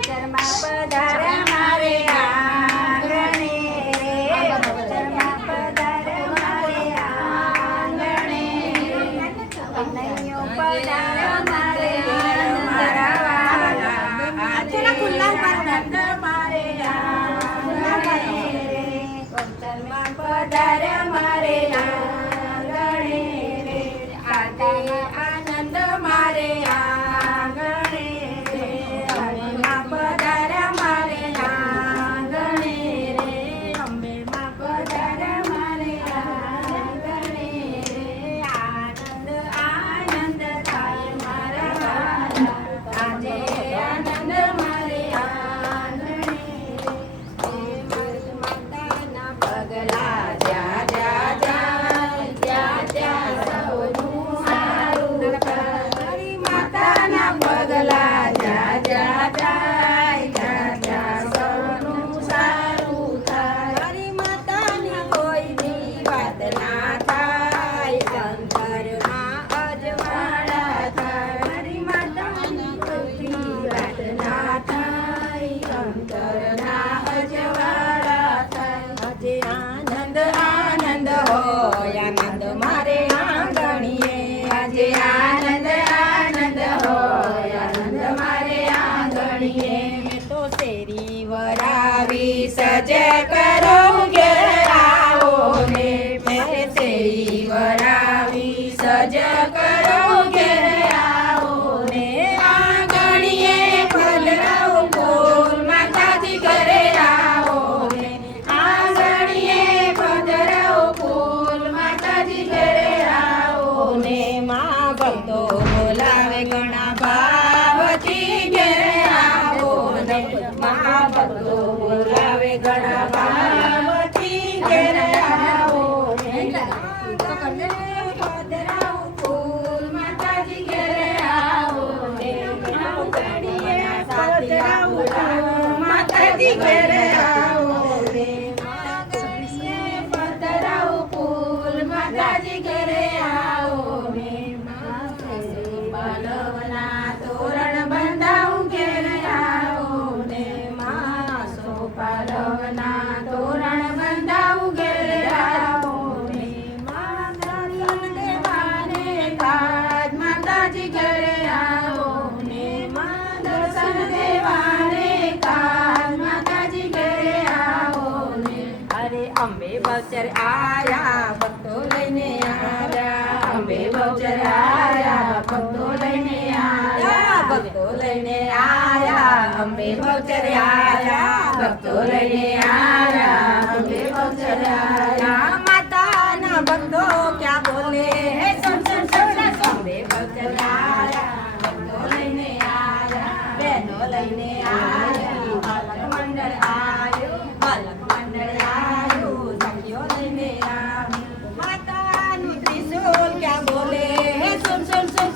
બહુચરમાં પધાર્યા મારે આંગણે રે બહુચરમાં પધાર્યા મારે આંગણે કનૈયો પધાર્યો મારે મારા વાલા આજના ખુલ્લા આનંદ મારે આંગણે રે બહુચરમાં પધાર્યા મારે આંગણે રે આજે આનંદ મારે આંગણે રે અંબેમાં પધાર્યા મારે આંગણે રે અંબેમાં પધાર્યા મારે આંગણે રે આનંદ આનંદ થાય મારા વાલા આજે આનંદ મારે આંગણે રે માતાના પગલા જ્યાં જ્યાં જાય ત્યાં ત્યાં સૌનું સારું થાય માતાના પગલા જ્યાં જ્યાં જાય ત્યાં ત્યાં સૌનું સારું થાય હરી માતાની કોઈની વાત ના થાય અંતરમાં અજવાળા થાય હરી માતાની કોઈની વાત ના થાય અંતરના અજવાળા થાય આજે આનંદ આનંદ હોય આનંદ મારે આંગણીએ આજે આનંદ આનંદ હોય આનંદ મારે આંગણીએ મેં તો શેરી વરાવી સજ કરો ઘેર આવો ને મેં શેરી વરાવી સજ કરો ઘેર આવો ને આંગણીએ પધરાવો ફૂલ માતાજી ઘરે આવો ને આંગણીએ પધરાવો ફૂલ માતાજી ઘરે આવો ને મા ભક્તો બોલાવે ઘણા ભાવથી ઘેરે આવો ને મા ભક્તો બોલાવે ઘણા ભાવથી ઘેરે આવો ને પધરાવો ફૂલ માતાજી ઘેરે આવો ને આંગણીએ પધરાવો ફૂલ માતાજી ઘેરે આવો ને આંગણીએ પધરાવો ફૂલ માતાજી ઘરે આવો ને પાલવના તોરણ બંધાવું ઘેરે આવો ને માસો પાલવના તોરણ બંધાવું ઘેરે આવો ને દર્શન દેવાને કાજ માતાજી ઘરે આવો ને દર્શન દેવાને કાજ માતાજી ઘરે આવો ને અરે અંબે બહુચર આયા ભક્તો લઈને આવ્યા અંબે બહુચર આયા ભક્તો લઈને આવ્યા ભક્તો લઈને આવ્યા અંબે બહુચર આયા ભક્તો લઈને આવ્યા અંબે બહુચર આયા